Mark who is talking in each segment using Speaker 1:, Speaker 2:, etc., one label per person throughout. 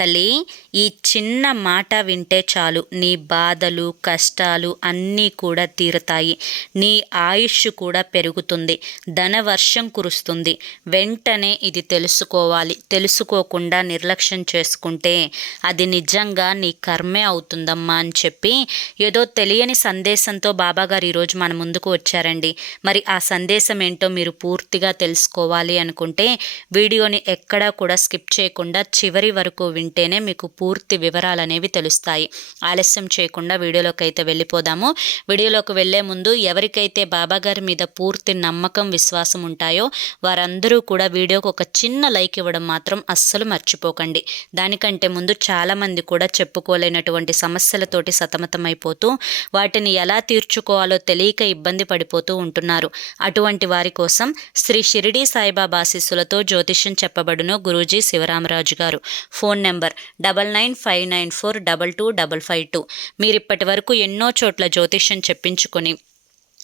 Speaker 1: తల్లి ఈ చిన్న మాట వింటే చాలు. నీ బాధలు కష్టాలు అన్నీ కూడా తీరుతాయి. నీ ఆయుష్ కూడా పెరుగుతుంది. ధనవర్షం కురుస్తుంది. వెంటనే ఇది తెలుసుకోవాలి. తెలుసుకోకుండా నిర్లక్ష్యం చేసుకుంటే అది నిజంగా నీ కర్మే అవుతుందమ్మా అని చెప్పి ఏదో తెలియని సందేశంతో బాబాగారు ఈరోజు మన ముందుకు వచ్చారండి. మరి ఆ సందేశం ఏంటో మీరు పూర్తిగా తెలుసుకోవాలి అనుకుంటే వీడియోని ఎక్కడా కూడా స్కిప్ చేయకుండా చివరి వరకు వింటేనే మీకు పూర్తి వివరాలు అనేవి తెలుస్తాయి. ఆలస్యం చేయకుండా వీడియోలోకి అయితే వెళ్ళిపోదాము. వీడియోలోకి వెళ్ళే ముందు ఎవరికైతే బాబాగారి మీద పూర్తి నమ్మకం విశ్వాసం ఉంటాయో వారందరూ కూడా వీడియోకి ఒక చిన్న లైక్ ఇవ్వడం మాత్రం అస్సలు మర్చిపోకండి. దానికంటే ముందు చాలామంది కూడా చెప్పుకోలేనటువంటి సమస్యలతోటి సతమతమైపోతూ వాటిని ఎలా తీర్చుకోవాలో తెలియక ఇబ్బంది పడిపోతూ ఉంటున్నారు. అటువంటి వారి కోసం శ్రీ షిరిడి సాయిబాబా ఆశీస్సులతో జ్యోతిష్యం చెప్పబడును గురూజీ శివరామరాజు గారు. Phone number double nine five nine four double two double five two. మీరు ఇప్పటి వరకు ఎన్నో చోట్ల జ్యోతిష్యం చెప్పించుకొని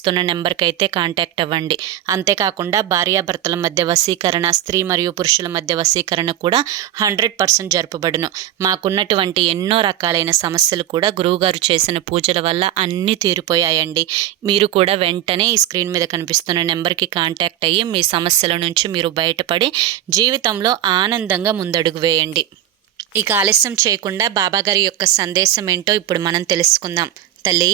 Speaker 1: ఇస్తున్న నెంబర్కి అయితే కాంటాక్ట్ అవ్వండి. అంతేకాకుండా భార్యాభర్తల మధ్య వశీకరణ స్త్రీ మరియు పురుషుల మధ్య వశీకరణ కూడా హండ్రెడ్ పర్సెంట్ జరుపబడును. మాకున్నటువంటి ఎన్నో రకాలైన సమస్యలు కూడా గురువుగారు చేసిన పూజల వల్ల అన్నీ తీరిపోయాయండి. మీరు కూడా వెంటనే ఈ స్క్రీన్ మీద కనిపిస్తున్న నెంబర్కి కాంటాక్ట్ అయ్యి మీ సమస్యల నుంచి మీరు బయటపడి జీవితంలో ఆనందంగా ముందడుగు వేయండి. ఇక ఆలస్యం చేయకుండా బాబాగారి యొక్క సందేశం ఏంటో ఇప్పుడు మనం తెలుసుకుందాం. తల్లి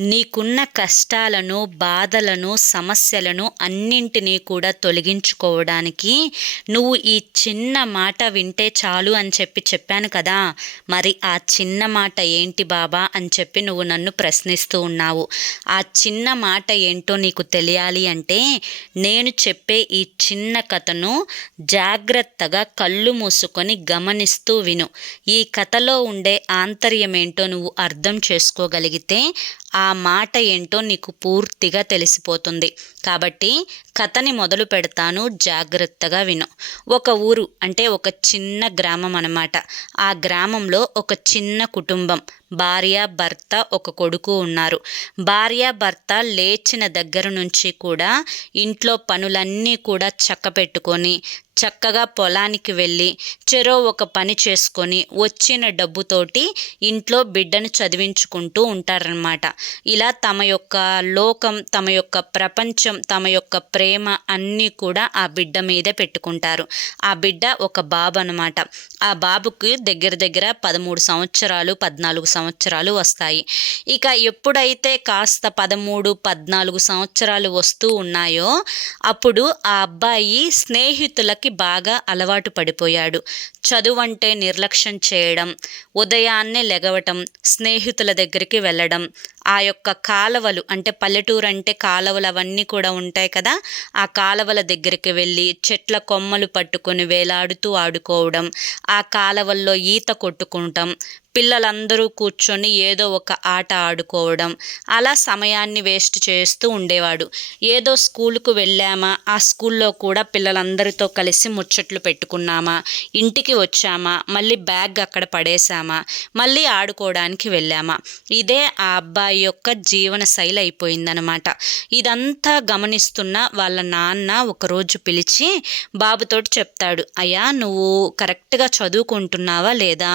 Speaker 1: నీకున్న కష్టాలను బాధలను సమస్యలను అన్నింటినీ కూడా తొలగించుకోవడానికి నువ్వు ఈ చిన్న మాట వింటే చాలు అని చెప్పి చెప్పాను కదా. మరి ఆ చిన్న మాట ఏంటి బాబా అని చెప్పి నువ్వు నన్ను ప్రశ్నిస్తూ ఉన్నావు. ఆ చిన్న మాట ఏంటో నీకు తెలియాలి అంటే నేను చెప్పే ఈ చిన్న కథను జాగ్రత్తగా కళ్ళు మూసుకొని గమనిస్తూ విను. ఈ కథలో ఉండే ఆంతర్యం ఏంటో నువ్వు అర్థం చేసుకోగలిగితే ఆ మాట ఏంటో నీకు పూర్తిగా తెలిసిపోతుంది. కాబట్టి కథని మొదలు పెడతాను జాగ్రత్తగా విను. ఒక ఊరు అంటే ఒక చిన్న గ్రామం అనమాట ఆ గ్రామంలో ఒక చిన్న కుటుంబం. భార్య భర్త ఒక కొడుకు ఉన్నారు. భార్య భర్త లేచిన దగ్గర నుంచి కూడా ఇంట్లో పనులన్నీ కూడా చక్క పెట్టుకొని చక్కగా పొలానికి వెళ్ళి చెరో ఒక పని చేసుకొని వచ్చిన డబ్బుతోటి ఇంట్లో బిడ్డను చదివించుకుంటూ ఉంటారనమాట ఇలా తమ యొక్క లోకం తమ యొక్క ప్రపంచం తమ యొక్క ప్రేమ అన్నీ కూడా ఆ బిడ్డ మీదే పెట్టుకుంటారు. ఆ బిడ్డ ఒక బాబు అనమాట ఆ బాబుకి దగ్గర దగ్గర పదమూడు సంవత్సరాలు పద్నాలుగు సంవత్సరాలు వస్తాయి. ఇక ఎప్పుడైతే కాస్త పదమూడు పద్నాలుగు సంవత్సరాలు వస్తూ ఉన్నాయో అప్పుడు ఆ అబ్బాయి స్నేహితులకి బాగా అలవాటు పడిపోయాడు. చదువు అంటే నిర్లక్ష్యం చేయడం ఉదయాన్నే లెగవటం స్నేహితుల దగ్గరికి వెళ్ళడం ఆ యొక్క కాలవలు అంటే పల్లెటూరు అంటే కాలవలు అవన్నీ కూడా ఉంటాయి కదా. ఆ కాలవల దగ్గరికి వెళ్ళి చెట్ల కొమ్మలు పట్టుకొని వేలాడుతూ ఆడుకోవడం ఆ కాలవల్లో ఈత కొట్టుకుంటాం పిల్లలందరూ కూర్చొని ఏదో ఒక ఆట ఆడుకోవడం అలా సమయాన్ని వేస్ట్ చేస్తూ ఉండేవాడు. ఏదో స్కూల్కు వెళ్ళామా ఆ స్కూల్లో కూడా పిల్లలందరితో కలిసి ముచ్చట్లు పెట్టుకున్నామా ఇంటికి వచ్చామా మళ్ళీ బ్యాగ్ అక్కడ పడేసామా మళ్ళీ ఆడుకోవడానికి వెళ్ళామా. ఇదే ఆ అబ్బాయి యొక్క జీవన శైలి అయిపోయిందనమాట ఇదంతా గమనిస్తున్న వాళ్ళ నాన్న ఒకరోజు పిలిచి బాబుతోటి చెప్తాడు అయ్యా నువ్వు కరెక్ట్గా చదువుకుంటున్నావా లేదా?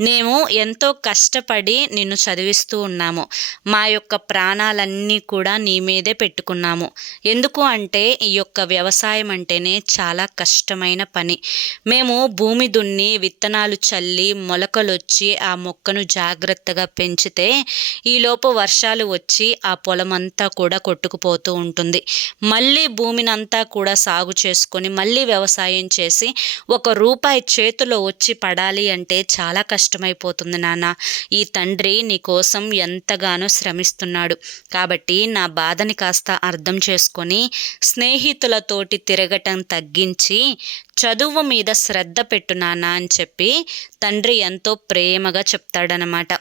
Speaker 1: మేము ఎంతో కష్టపడి నిన్ను చదివిస్తూ ఉన్నాము. మా యొక్క ప్రాణాలన్నీ కూడా నీ మీదే పెట్టుకున్నాము. ఎందుకు అంటే ఈ యొక్క వ్యవసాయం అంటేనే చాలా కష్టమైన పని. మేము భూమి దున్ని విత్తనాలు చల్లి మొలకలొచ్చి ఆ మొక్కను జాగ్రత్తగా పెంచితే ఈలోపు వర్షాలు వచ్చి ఆ పొలం అంతా కూడా కొట్టుకుపోతూ ఉంటుంది. మళ్ళీ భూమినంతా కూడా సాగు చేసుకొని మళ్ళీ వ్యవసాయం చేసి ఒక రూపాయి చేతిలో వచ్చి పడాలి అంటే చాలా కష్టమైపోతుంది నాన్న. ఈ తండ్రి నీ కోసం ఎంతగానో శ్రమిస్తున్నాడు. కాబట్టి నా బాధని కాస్త అర్థం చేసుకొని స్నేహితులతోటి తిరగటం తగ్గించి చదువు మీద శ్రద్ధ పెట్టు నాన్న అని చెప్పి తండ్రి ఎంతో ప్రేమగా చెప్తాడనమాట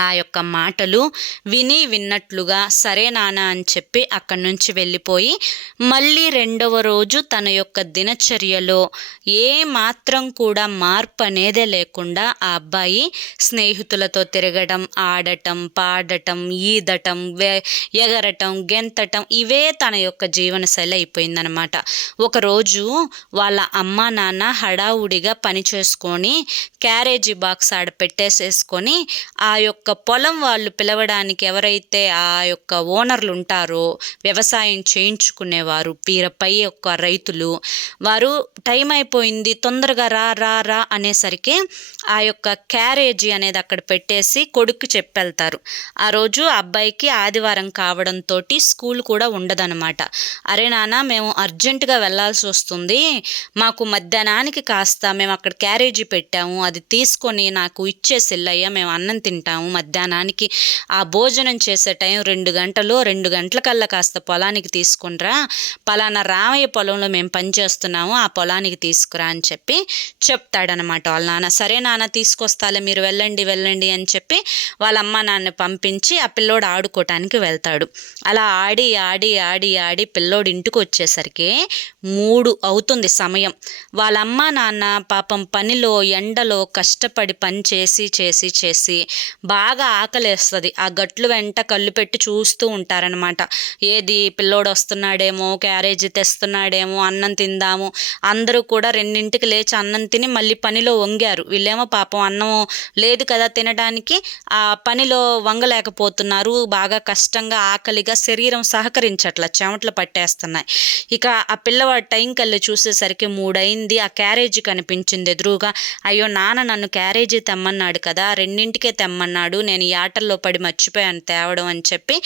Speaker 1: ఆ యొక్క మాటలు విని విన్నట్లుగా సరే నాన్న అని చెప్పి అక్కడి నుంచి వెళ్ళిపోయి మళ్ళీ రెండవ రోజు తన యొక్క దినచర్యలో ఏ మాత్రం కూడా మార్పు అనేదే లేకుండా ఆ అబ్బాయి స్నేహితులతో తిరగడం ఆడటం పాడటం ఈదటం ఎగరటం గెంతటం ఇవే తన యొక్క జీవనశైలి అయిపోయిందనమాట ఒకరోజు వాళ్ళ అమ్మ నాన్న హడావుడిగా పని చేసుకొని క్యారేజీ బాక్స్ ఆడ పెట్టేసేసుకొని ఆ యొక్క యొక్క పొలం వాళ్ళు పిలవడానికి ఎవరైతే ఆ యొక్క ఓనర్లు ఉంటారో వ్యవసాయం చేయించుకునేవారు వీరపై యొక్క రైతులు వారు టైం అయిపోయింది తొందరగా రా రా రా అనేసరికి ఆ యొక్క క్యారేజీ అనేది అక్కడ పెట్టేసి కొడుకు చెప్పెళ్తారు. ఆ రోజు అబ్బాయికి ఆదివారం కావడంతో స్కూల్ కూడా ఉండదనమాట అరే నాన్న మేము అర్జెంటుగా వెళ్ళాల్సి వస్తుంది. మాకు మధ్యాహ్నానికి కాస్త మేము అక్కడ క్యారేజీ పెట్టాము. అది తీసుకొని నాకు ఇచ్చే సిల్లయ్య మేము అన్నం తింటాము. మధ్యాహ్నానికి. ఆ భోజనం చేసే టైం రెండు గంటలు రెండు గంటలకల్లా కాస్త పొలానికి తీసుకునిరా పలానా రామయ్య పొలంలో మేము పనిచేస్తున్నాము ఆ పొలానికి తీసుకురా అని చెప్పి చెప్తాడనమాట వాళ్ళ నాన్న. సరే నాన్న తీసుకొస్తాలే మీరు వెళ్ళండి వెళ్ళండి అని చెప్పి వాళ్ళ అమ్మ నాన్న పంపించి ఆ పిల్లోడు ఆడుకోవటానికి వెళ్తాడు. అలా ఆడి ఆడి ఆడి ఆడి పిల్లోడు ఇంటికి వచ్చేసరికి మూడు అవుతుంది సమయం. వాళ్ళమ్మ నాన్న పాపం పనిలో ఎండలో కష్టపడి పని చేసి చేసి చేసి బాగా ఆకలేస్తుంది. ఆ గట్లు వెంట కళ్ళు పెట్టి చూస్తూ ఉంటారనమాట ఏది పిల్లోడు వస్తున్నాడేమో క్యారేజీ తెస్తున్నాడేమో అన్నం తిందాము. అందరూ కూడా రెండింటికి లేచి అన్నం తిని మళ్ళీ పనిలో వంగారు. వీళ్ళేమో పాపం అన్నం లేదు కదా తినడానికి. ఆ పనిలో వంగలేకపోతున్నారు. బాగా కష్టంగా ఆకలిగా శరీరం సహకరించట్ల. చెమటలు పట్టేస్తున్నాయి. ఇక ఆ పిల్లవాడు టైం కళ్ళు చూసేసరికి మూడైంది. ఆ క్యారేజీ కనిపించింది ఎదురుగా. అయ్యో నాన్న నన్ను క్యారేజీ తెమ్మన్నాడు కదా. రెండింటికే తెమ్మన్నాడు. నేను ఈ ఆటల్లో పడి మర్చిపోయాను తేవడం అని చెప్పి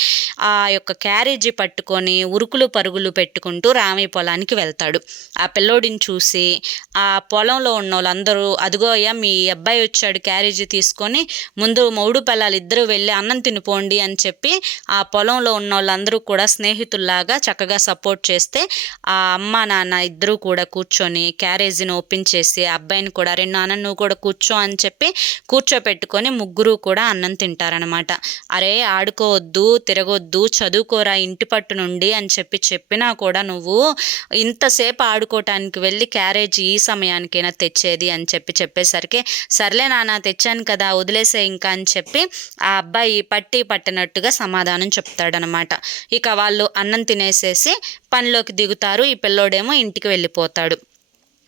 Speaker 1: ఆ యొక్క క్యారేజీ పట్టుకొని ఉరుకులు పరుగులు పెట్టుకుంటూ రామయ్య పొలానికి వెళ్తాడు. ఆ పిల్లోడిని చూసి ఆ పొలంలో ఉన్న వాళ్ళందరూ అదిగో అయ్యా మీ అబ్బాయి వచ్చాడు క్యారేజీ తీసుకొని ముందు మౌడు పిల్లలు ఇద్దరు వెళ్ళి అన్నం తినిపోండి అని చెప్పి ఆ పొలంలో ఉన్న వాళ్ళందరూ కూడా స్నేహితుల్లాగా చక్కగా సపోర్ట్ చేస్తే ఆ అమ్మ నాన్న ఇద్దరూ కూడా కూర్చొని క్యారేజీని ఓపెన్ చేసి అబ్బాయిని కూడా రెండు నాన్న నువ్వు కూడా కూర్చో అని చెప్పి కూర్చోపెట్టుకొని ముగ్గురు కూడా అన్నం తింటారనమాట అరే ఆడుకోవద్దు తిరగొద్దు చదువుకోరా ఇంటి పట్టు నుండి అని చెప్పి చెప్పినా కూడా నువ్వు ఇంతసేపు ఆడుకోవటానికి వెళ్ళి క్యారేజ్ ఈ సమయానికైనా తెచ్చేది అని చెప్పి చెప్పేసరికి సర్లే నాన్న తెచ్చాను కదా వదిలేసే ఇంకా అని చెప్పి ఆ అబ్బాయి పట్టి పట్టినట్టుగా సమాధానం చెప్తాడనమాట ఇక వాళ్ళు అన్నం తినేసేసి పనిలోకి దిగుతారు ఈ పిల్లోడేమో ఇంటికి వెళ్ళిపోతాడు.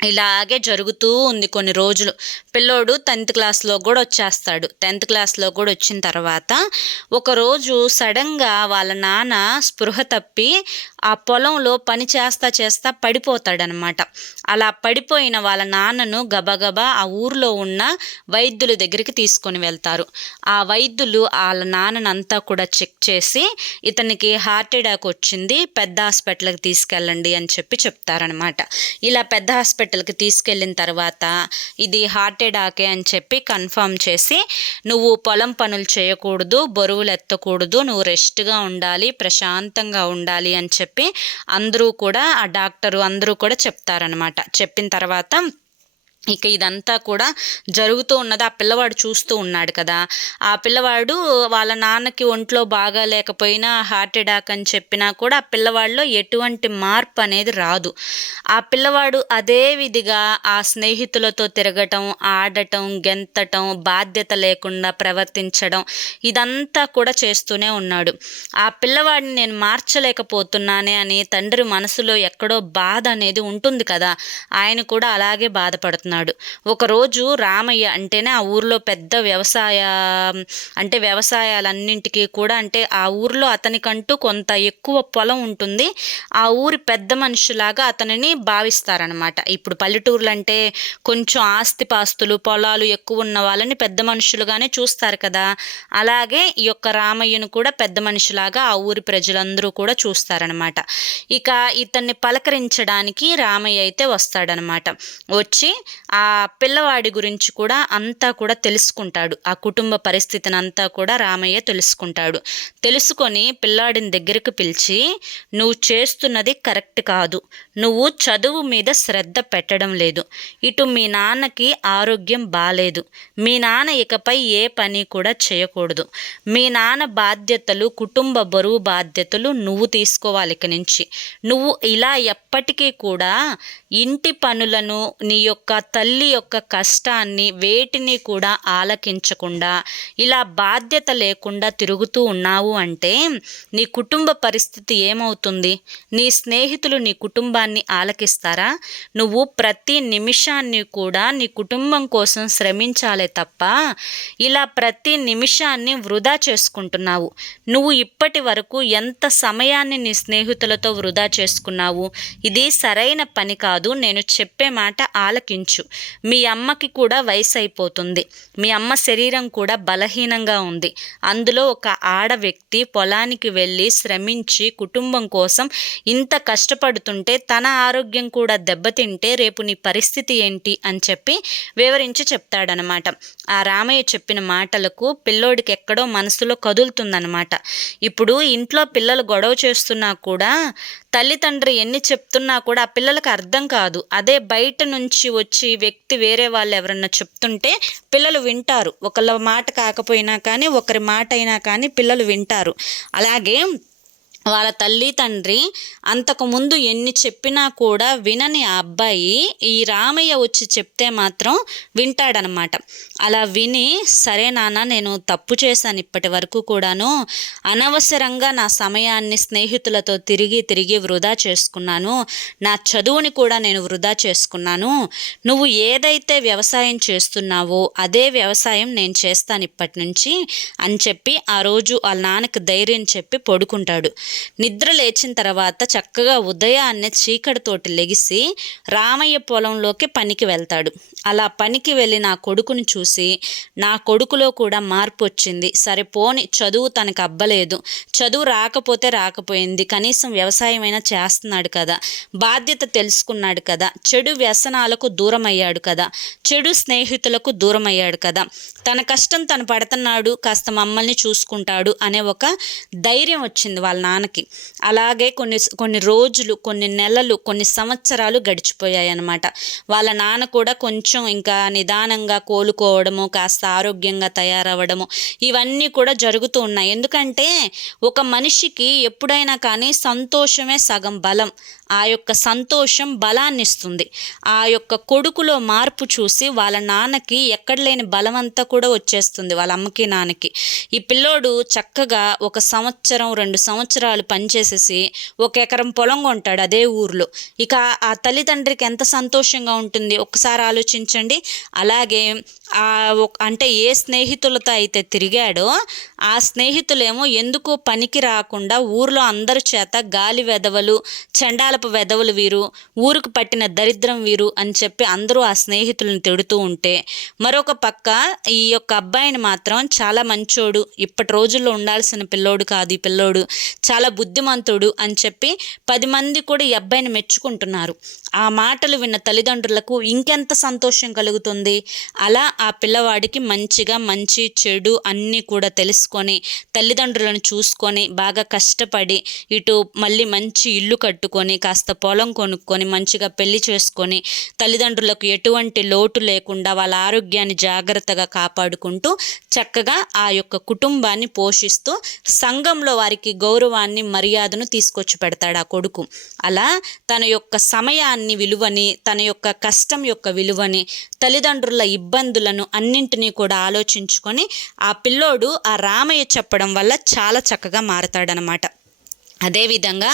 Speaker 1: ఇలాగే జరుగుతూ ఉంది కొన్ని రోజులు. పిల్లోడు టెన్త్ క్లాస్లో కూడా వచ్చేస్తాడు. టెన్త్ క్లాస్లో కూడా వచ్చిన తర్వాత ఒకరోజు సడన్గా వాళ్ళ నాన్న స్పృహ తప్పి ఆ పొలంలో పని చేస్తా చేస్తా పడిపోతాడనమాట. అలా పడిపోయిన వాళ్ళ నాన్నను గబగబా ఆ ఊర్లో ఉన్న వైద్యుల దగ్గరికి తీసుకొని వెళ్తారు. ఆ వైద్యులు వాళ్ళ నాన్ననంతా కూడా చెక్ చేసి ఇతనికి హార్ట్ అటాక్ వచ్చింది పెద్ద హాస్పిటల్కి తీసుకెళ్ళండి అని చెప్పి చెప్తారనమాట. ఇలా పెద్ద హాస్పిటల్ హాస్పిటల్కి తీసుకెళ్ళిన తర్వాత ఇది హార్ట్ అటాకే అని చెప్పి కన్ఫర్మ్ చేసి నువ్వు పొలం పనులు చేయకూడదు బరువులు ఎత్తకూడదు నువ్వు రెస్ట్గా ఉండాలి ప్రశాంతంగా ఉండాలి అని చెప్పి అందరూ కూడా ఆ డాక్టరు అందరూ కూడా చెప్తారనమాట చెప్పిన తర్వాత ఇక ఇదంతా కూడా జరుగుతూ ఉన్నది. ఆ పిల్లవాడు చూస్తూ ఉన్నాడు కదా. ఆ పిల్లవాడు వాళ్ళ నాన్నకి ఒంట్లో బాగా లేకపోయినా హార్ట్ అటాక్ అని చెప్పినా కూడా ఆ పిల్లవాడిలో ఎటువంటి మార్పు అనేది రాదు. ఆ పిల్లవాడు అదే విధిగా ఆ స్నేహితులతో తిరగటం ఆడటం గెంతటం బాధ్యత లేకుండా ప్రవర్తించడం ఇదంతా కూడా చేస్తూనే ఉన్నాడు. ఆ పిల్లవాడిని నేను మార్చలేకపోతున్నానే అని తండ్రి మనసులో ఎక్కడో బాధ అనేది ఉంటుంది కదా. ఆయన కూడా అలాగే బాధపడుతున్నారు చేస్తున్నాడు. ఒకరోజు రామయ్య అంటేనే ఆ ఊర్లో పెద్ద వ్యవసాయ అంటే వ్యవసాయాలన్నింటికి కూడా అంటే ఆ ఊర్లో అతనికంటూ కొంత ఎక్కువ పొలం ఉంటుంది. ఆ ఊరి పెద్ద మనిషిలాగా అతనిని భావిస్తారనమాట ఇప్పుడు పల్లెటూర్లు అంటే కొంచెం ఆస్తిపాస్తులు పొలాలు ఎక్కువ ఉన్న వాళ్ళని పెద్ద మనుషులుగానే చూస్తారు కదా. అలాగే ఈ యొక్క రామయ్యను కూడా పెద్ద మనిషిలాగా ఆ ఊరి ప్రజలందరూ కూడా చూస్తారనమాట ఇక ఇతన్ని పలకరించడానికి రామయ్య అయితే వస్తాడనమాట వచ్చి ఆ పిల్లవాడి గురించి కూడా అంతా కూడా తెలుసుకుంటాడు. ఆ కుటుంబ పరిస్థితిని అంతా కూడా రామయ్య తెలుసుకుంటాడు. తెలుసుకొని పిల్లాడిని దగ్గరికి పిలిచి నువ్వు చేస్తున్నది కరెక్ట్ కాదు. నువ్వు చదువు మీద శ్రద్ధ పెట్టడం లేదు. ఇటు మీ నాన్నకి ఆరోగ్యం బాలేదు. మీ నాన్న ఇకపై ఏ పని కూడా చేయకూడదు. మీ నాన్న బాధ్యతలు కుటుంబ బరువు బాధ్యతలు నువ్వు తీసుకోవాలి ఇక నుంచి. నువ్వు ఇలా ఎప్పటికీ కూడా ఇంటి పనులను నీ యొక్క తల్లి యొక్క కష్టాన్ని వేటిని కూడా ఆలకించకుండా ఇలా బాధ్యత లేకుండా తిరుగుతూ ఉన్నావు అంటే నీ కుటుంబ పరిస్థితి ఏమవుతుంది? నీ స్నేహితులు నీ కుటుంబాన్ని ఆలకిస్తారా? నువ్వు ప్రతి నిమిషాన్ని కూడా నీ కుటుంబం కోసం శ్రమించాలే తప్ప ఇలా ప్రతి నిమిషాన్ని వృధా చేసుకుంటున్నావు. నువ్వు ఇప్పటి వరకు ఎంత సమయాన్ని నీ స్నేహితులతో వృధా చేసుకున్నావు? ఇది సరైన పని కాదు. నేను చెప్పే మాట ఆలకించు. మీ అమ్మకి కూడా వయసు అయిపోతుంది మీ అమ్మ శరీరం కూడా బలహీనంగా ఉంది. అందులో ఒక ఆడ వ్యక్తి పొలానికి వెళ్ళి శ్రమించి కుటుంబం కోసం ఇంత కష్టపడుతుంటే తన ఆరోగ్యం కూడా దెబ్బతింటే రేపు నీ పరిస్థితి ఏంటి అని చెప్పి వివరించి చెప్తాడనమాట. ఆ రామయ్య చెప్పిన మాటలకు పిల్లోడికి ఎక్కడో మనసులో కదులుతుందనమాట. ఇప్పుడు ఇంట్లో పిల్లలు గొడవ చేస్తున్నా కూడా తల్లిదండ్రి ఎన్ని చెప్తున్నా కూడా ఆ పిల్లలకు అర్థం కాదు. అదే బయట నుంచి వచ్చి వ్యక్తి వేరే వాళ్ళు ఎవరన్నా చెప్తుంటే పిల్లలు వింటారు. ఒకళ్ళ మాట కాకపోయినా కానీ ఒకరి మాట అయినా కానీ పిల్లలు వింటారు. అలాగే వాళ్ళ తల్లి తండ్రి అంతకుముందు ఎన్ని చెప్పినా కూడా వినని ఆ అబ్బాయి ఈ రామయ్య వచ్చి చెప్తే మాత్రం వింటాడనమాట. అలా విని సరే నాన్న నేను తప్పు చేశాను ఇప్పటి వరకు కూడాను. అనవసరంగా నా సమయాన్ని స్నేహితులతో తిరిగి తిరిగి వృధా చేసుకున్నాను. నా చదువుని కూడా నేను వృధా చేసుకున్నాను. నువ్వు ఏదైతే వ్యవసాయం చేస్తున్నావో అదే వ్యవసాయం నేను చేస్తాను ఇప్పటి నుంచి అని చెప్పి ఆ రోజు వాళ్ళ నాన్నకి ధైర్యం చెప్పి పడుకుంటాడు. నిద్ర లేచిన తర్వాత చక్కగా ఉదయాన్నే చీకటితోటి లెగిసి రామయ్య పొలంలోకి పనికి వెళ్తాడు. అలా పనికి వెళ్ళి నా కొడుకుని చూసి నా కొడుకులో కూడా మార్పు వచ్చింది. సరే పోని చదువు తనకు అబ్బలేదు. చదువు రాకపోతే రాకపోయింది. కనీసం వ్యవసాయం అయినా చేస్తున్నాడు కదా. బాధ్యత తెలుసుకున్నాడు కదా. చెడు వ్యసనాలకు దూరం అయ్యాడు కదా. చెడు స్నేహితులకు దూరం అయ్యాడు కదా. తన కష్టం తను పడుతున్నాడు కాస్త మమ్మల్ని చూసుకుంటాడు అనే ఒక ధైర్యం వచ్చింది వాళ్ళ నాన్న మనకి. అలాగే కొన్ని కొన్ని రోజులు కొన్ని నెలలు కొన్ని సంవత్సరాలు గడిచిపోయాయి అన్నమాట వాళ్ళ నాన్న కూడా కొంచెం ఇంకా నిదానంగా కోలుకోవడము కాస్త ఆరోగ్యంగా తయారవ్వడము ఇవన్నీ కూడా జరుగుతూ ఉన్నాయి. ఎందుకంటే ఒక మనిషికి ఎప్పుడైనా కానీ సంతోషమే సగం బలం. ఆ యొక్క సంతోషం బలాన్ని ఇస్తుంది ఆ యొక్క కొడుకులో మార్పు చూసి వాళ్ళ నాన్నకి ఎక్కడ లేని బలమంతా కూడా వచ్చేస్తుంది వాళ్ళ అమ్మకి నాన్నకి. ఈ పిల్లోడు చక్కగా ఒక సంవత్సరం రెండు సంవత్సరాలు పనిచేసేసి ఒక ఎకరం పొలం కొంటాడు అదే ఊర్లో. ఇక ఆ తల్లిదండ్రికి ఎంత సంతోషంగా ఉంటుంది? ఒకసారి ఆలోచించండి. అలాగే ఆ అంటే ఏ స్నేహితులతో అయితే తిరిగాడో ఆ స్నేహితులేమో ఎందుకు పనికి రాకుండా ఊర్లో అందరి చేత గాలి వెదవలు చండాలపు వెదవలు వీరు ఊరుకు పట్టిన దరిద్రం వీరు అని చెప్పి అందరూ ఆ స్నేహితులను తిడుతూ ఉంటే మరొక పక్క ఈ యొక్క అబ్బాయిని మాత్రం చాలా మంచోడు ఇప్పటి రోజుల్లో ఉండాల్సిన పిల్లోడు కాదు ఈ పిల్లోడు చాలా బుద్ధిమంతుడు అని చెప్పి పది మంది కూడా ఈ అబ్బాయిని మెచ్చుకుంటున్నారు. ఆ మాటలు విన్న తల్లిదండ్రులకు ఇంకెంత సంతోషం కలుగుతుంది? అలా ఆ పిల్లవాడికి మంచిగా మంచి చెడు అన్నీ కూడా తెలుసుకొని తల్లిదండ్రులను చూసుకొని బాగా కష్టపడి ఇటు మళ్ళీ మంచి ఇల్లు కట్టుకొని కాస్త పొలం కొనుక్కొని మంచిగా పెళ్ళి చేసుకొని తల్లిదండ్రులకు ఎటువంటి లోటు లేకుండా వాళ్ళ ఆరోగ్యాన్ని జాగ్రత్తగా కాపాడుకుంటూ చక్కగా ఆ యొక్క కుటుంబాన్ని పోషిస్తూ సంఘంలో వారికి గౌరవాన్ని మర్యాదను తీసుకొచ్చి పెడతాడు ఆ కొడుకు. అలా తన యొక్క సమయాన్ని విలువని తన యొక్క కష్టం యొక్క విలువని తల్లిదండ్రుల ఇబ్బందులను అన్నింటినీ కూడా ఆలోచించుకొని ఆ పిల్లోడు ఆ రామయ్య చెప్పడం వల్ల చాలా చక్కగా మారతాడనమాట. అదేవిధంగా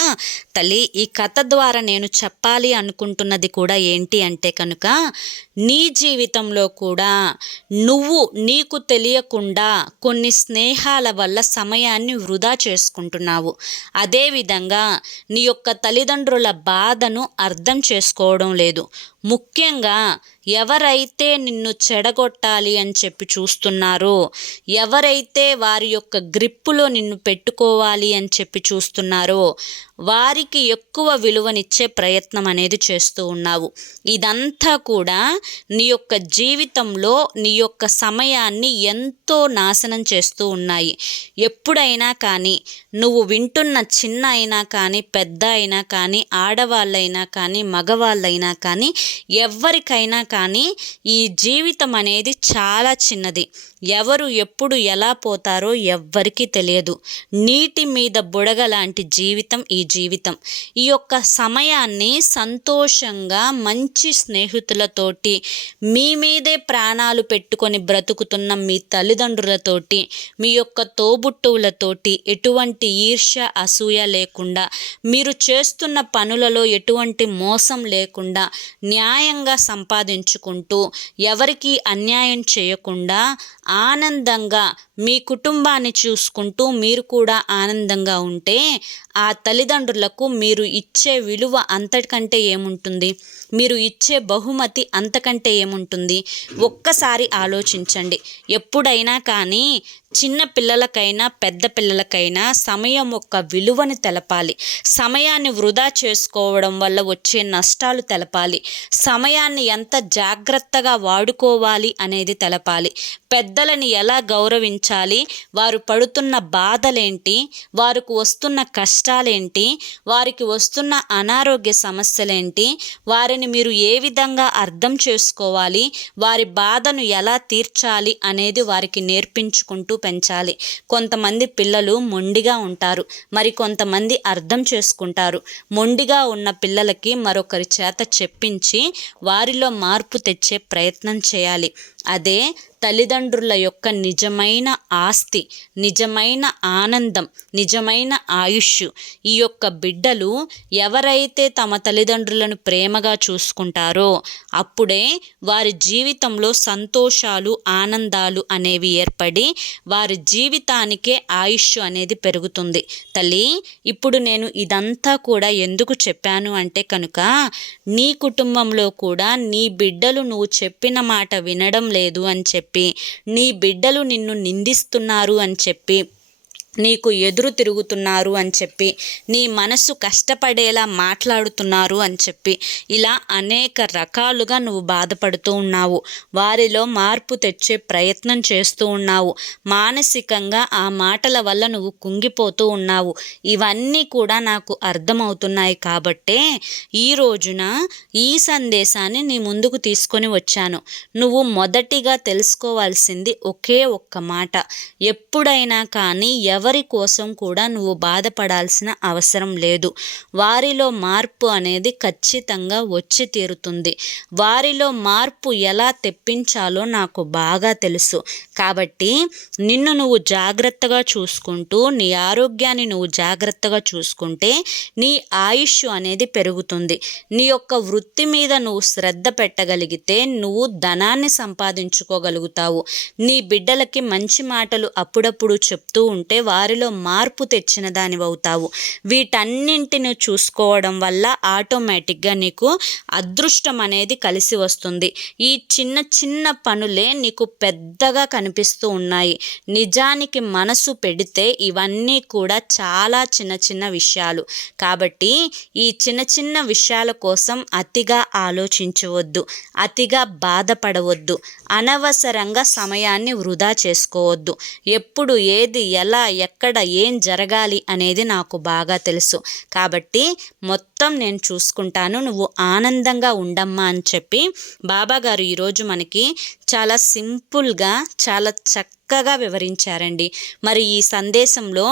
Speaker 1: తల్లి ఈ కథ ద్వారా నేను చెప్పాలి అనుకుంటున్నది కూడా ఏంటి అంటే కనుక నీ జీవితంలో కూడా నువ్వు నీకు తెలియకుండా కొన్ని స్నేహాల వల్ల సమయాన్ని వృధా చేసుకుంటున్నావు. అదేవిధంగా నీ యొక్క తల్లిదండ్రుల బాధను అర్థం చేసుకోవడం లేదు. ముఖ్యంగా ఎవరైతే నిన్ను చెడగొట్టాలి అని చెప్పి చూస్తున్నారో ఎవరైతే వారి యొక్క గ్రిప్పులో నిన్ను పెట్టుకోవాలి అని చెప్పి చూస్తున్నారో వారికి ఎక్కువ విలువనిచ్చే ప్రయత్నం అనేది చేస్తూ ఉన్నావు. ఇదంతా కూడా నీ యొక్క జీవితంలో నీ యొక్క సమయాన్ని ఎంతో నాశనం చేస్తూ ఉన్నాయి. ఎప్పుడైనా కానీ నువ్వు వింటున్న చిన్న అయినా కానీ పెద్ద అయినా కానీ ఆడవాళ్ళైనా కానీ మగవాళ్ళైనా కానీ ఎవరికైనా కానీ ఈ జీవితం అనేది చాలా చిన్నది. ఎవరు ఎప్పుడు ఎలా పోతారో ఎవ్వరికీ తెలియదు. నీటి మీద బుడగ లాంటి జీవితం ఈ జీవితం. ఈ యొక్క సమయాన్ని సంతోషంగా మంచి స్నేహితులతోటి మీ మీదే ప్రాణాలు పెట్టుకొని బ్రతుకుతున్న మీ తల్లిదండ్రులతోటి మీ యొక్క తోబుట్టువులతోటి ఎటువంటి ఈర్ష్య అసూయ లేకుండా మీరు చేస్తున్న పనులలో ఎటువంటి మోసం లేకుండా న్యాయంగా సంపాదించుకుంటూ ఎవరికి అన్యాయం చేయకుండా ఆనందంగా మీ కుటుంబాన్ని చూసుకుంటూ మీరు కూడా ఆనందంగా ఉంటే ఆ తల్లిదండ్రులకు మీరు ఇచ్చే విలువ అంతకంటే ఏముంటుంది? మీరు ఇచ్చే బహుమతి అంతకంటే ఏముంటుంది? ఒక్కసారి ఆలోచించండి. ఎప్పుడైనా కానీ చిన్న పిల్లలకైనా పెద్ద పిల్లలకైనా సమయం యొక్క విలువను తెలపాలి. సమయాన్ని వృధా చేసుకోవడం వల్ల వచ్చే నష్టాలు తెలపాలి. సమయాన్ని ఎంత జాగ్రత్తగా వాడుకోవాలి అనేది తెలపాలి. పెద్దలని ఎలా గౌరవించాలి? వారు పడుతున్న బాధలేంటి? వారికి వస్తున్న కష్టాలేంటి? వారికి వస్తున్న అనారోగ్య సమస్యలేంటి? వారిని మీరు ఏ విధంగా అర్థం చేసుకోవాలి? వారి బాధను ఎలా తీర్చాలి అనేది వారికి నేర్పించుకుంటూ పెంచాలి. కొంతమంది పిల్లలు మొండిగా ఉంటారు. మరి కొంతమంది అర్థం చేసుకుంటారు. మొండిగా ఉన్న పిల్లలకి మరొకరి చేత చెప్పించి వారిలో మార్పు తెచ్చే ప్రయత్నం చేయాలి. అదే తల్లిదండ్రుల యొక్క నిజమైన ఆస్తి నిజమైన ఆనందం నిజమైన ఆయుష్ ఈ యొక్క బిడ్డలు ఎవరైతే తమ తల్లిదండ్రులను ప్రేమగా చూసుకుంటారో అప్పుడే వారి జీవితంలో సంతోషాలు ఆనందాలు అనేవి ఏర్పడి వారి జీవితానికే ఆయుష్ అనేది పెరుగుతుంది. తల్లి ఇప్పుడు నేను ఇదంతా కూడా ఎందుకు చెప్పాను అంటే కనుక నీ కుటుంబంలో కూడా నీ బిడ్డలు నువ్వు చెప్పిన మాట వినడం లేదు అని చెప్పి నీ బిడ్డలు నిన్ను నిందిస్తున్నారు అని చెప్పి నీకు ఎదురు తిరుగుతున్నారు అని చెప్పి నీ మనసు కష్టపడేలా మాట్లాడుతున్నారు అని చెప్పి ఇలా అనేక రకాలుగా నువ్వు బాధపడుతూ ఉన్నావు. వారిలో మార్పు తెచ్చే ప్రయత్నం చేస్తూ ఉన్నావు. మానసికంగా ఆ మాటల వల్ల నువ్వు కుంగిపోతూ ఉన్నావు. ఇవన్నీ కూడా నాకు అర్థమవుతున్నాయి కాబట్టే ఈ రోజున ఈ సందేశాన్ని నీ ముందుకు తీసుకొని వచ్చాను. నువ్వు మొదటిగా తెలుసుకోవాల్సింది ఒకే ఒక్క మాట. ఎప్పుడైనా కానీ ఎవరు కోసం కూడా నువ్వు బాధపడాల్సిన అవసరం లేదు. వారిలో మార్పు అనేది ఖచ్చితంగా వచ్చి తీరుతుంది. వారిలో మార్పు ఎలా తెప్పించాలో నాకు బాగా తెలుసు. కాబట్టి నిన్ను నువ్వు జాగ్రత్తగా చూసుకుంటూ నీ ఆరోగ్యాన్ని నువ్వు జాగ్రత్తగా చూసుకుంటే నీ ఆయుష్ అనేది పెరుగుతుంది. నీ యొక్క వృత్తి మీద నువ్వు శ్రద్ధ పెట్టగలిగితే నువ్వు ధనాన్ని సంపాదించుకోగలుగుతావు. నీ బిడ్డలకి మంచి మాటలు అప్పుడప్పుడు చెప్తూ ఉంటే వారిలో మార్పు తెచ్చిన దానివవుతావు వీటన్నింటిని చూసుకోవడం వల్ల ఆటోమేటిక్గా నీకు అదృష్టం అనేది కలిసి వస్తుంది ఈ చిన్న చిన్న పనులే నీకు పెద్దగా కనిపిస్తూ ఉన్నాయి. నిజానికి మనసు పెడితే ఇవన్నీ కూడా చాలా చిన్న చిన్న విషయాలు. కాబట్టి ఈ చిన్న చిన్న విషయాల కోసం అతిగా ఆలోచించవద్దు. అతిగా బాధపడవద్దు. అనవసరంగా సమయాన్ని వృధా చేసుకోవద్దు. ఎప్పుడు ఏది ఎలా ఎక్కడ ఏం జరగాలి అనేది నాకు బాగా తెలుసు. కాబట్టి మొత్తం నేను చూసుకుంటాను. నువ్వు ఆనందంగా ఉండమ్మా అని చెప్పి బాబాగారు ఈరోజు మనకి చాలా సింపుల్గా చాలా చక్క చక్కగా వివరించారండి. మరి ఈ సందేశంలో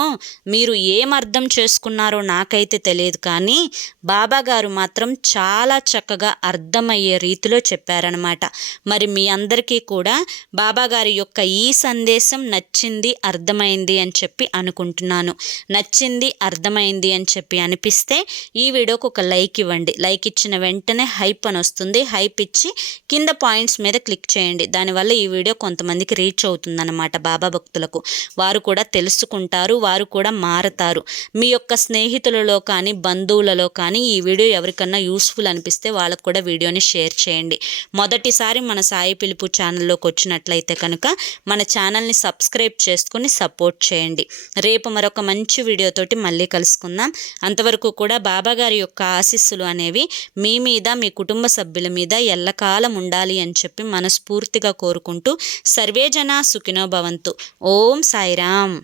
Speaker 1: మీరు ఏం అర్థం చేసుకున్నారో నాకైతే తెలియదు కానీ బాబా గారు మాత్రం చాలా చక్కగా అర్థమయ్యే రీతిలో చెప్పారనమాట మరి మీ అందరికీ కూడా బాబా గారి యొక్క ఈ సందేశం నచ్చింది అర్థమైంది అని చెప్పి అనుకుంటున్నాను. నచ్చింది అర్థమైంది అని చెప్పి అనిపిస్తే ఈ వీడియోకి ఒక లైక్ ఇవ్వండి. లైక్ ఇచ్చిన వెంటనే హైప్ అని వస్తుంది. హైప్ ఇచ్చి కింద పాయింట్స్ మీద క్లిక్ చేయండి. దానివల్ల ఈ వీడియో కొంతమందికి రీచ్ అవుతుందన్నమాట. బాబా భక్తులకు. వారు కూడా తెలుసుకుంటారు వారు కూడా మారతారు. మీ యొక్క స్నేహితులలో కానీ బంధువులలో కానీ ఈ వీడియో ఎవరికన్నా యూస్ఫుల్ అనిపిస్తే వాళ్ళకు కూడా వీడియోని షేర్ చేయండి. మొదటిసారి మన సాయి పిలుపు ఛానల్లోకి వచ్చినట్లయితే కనుక మన ఛానల్ని సబ్స్క్రైబ్ చేసుకొని సపోర్ట్ చేయండి. రేపు మరొక మంచి వీడియోతోటి మళ్ళీ కలుసుకుందాం. అంతవరకు కూడా బాబాగారి యొక్క ఆశీస్సులు అనేవి మీ మీద మీ కుటుంబ సభ్యుల మీద ఎల్లకాలం ఉండాలి అని చెప్పి మనస్ఫూర్తిగా కోరుకుంటూ సర్వేజన సుఖినోభ భవంతు. ఓం సాయిరామ్.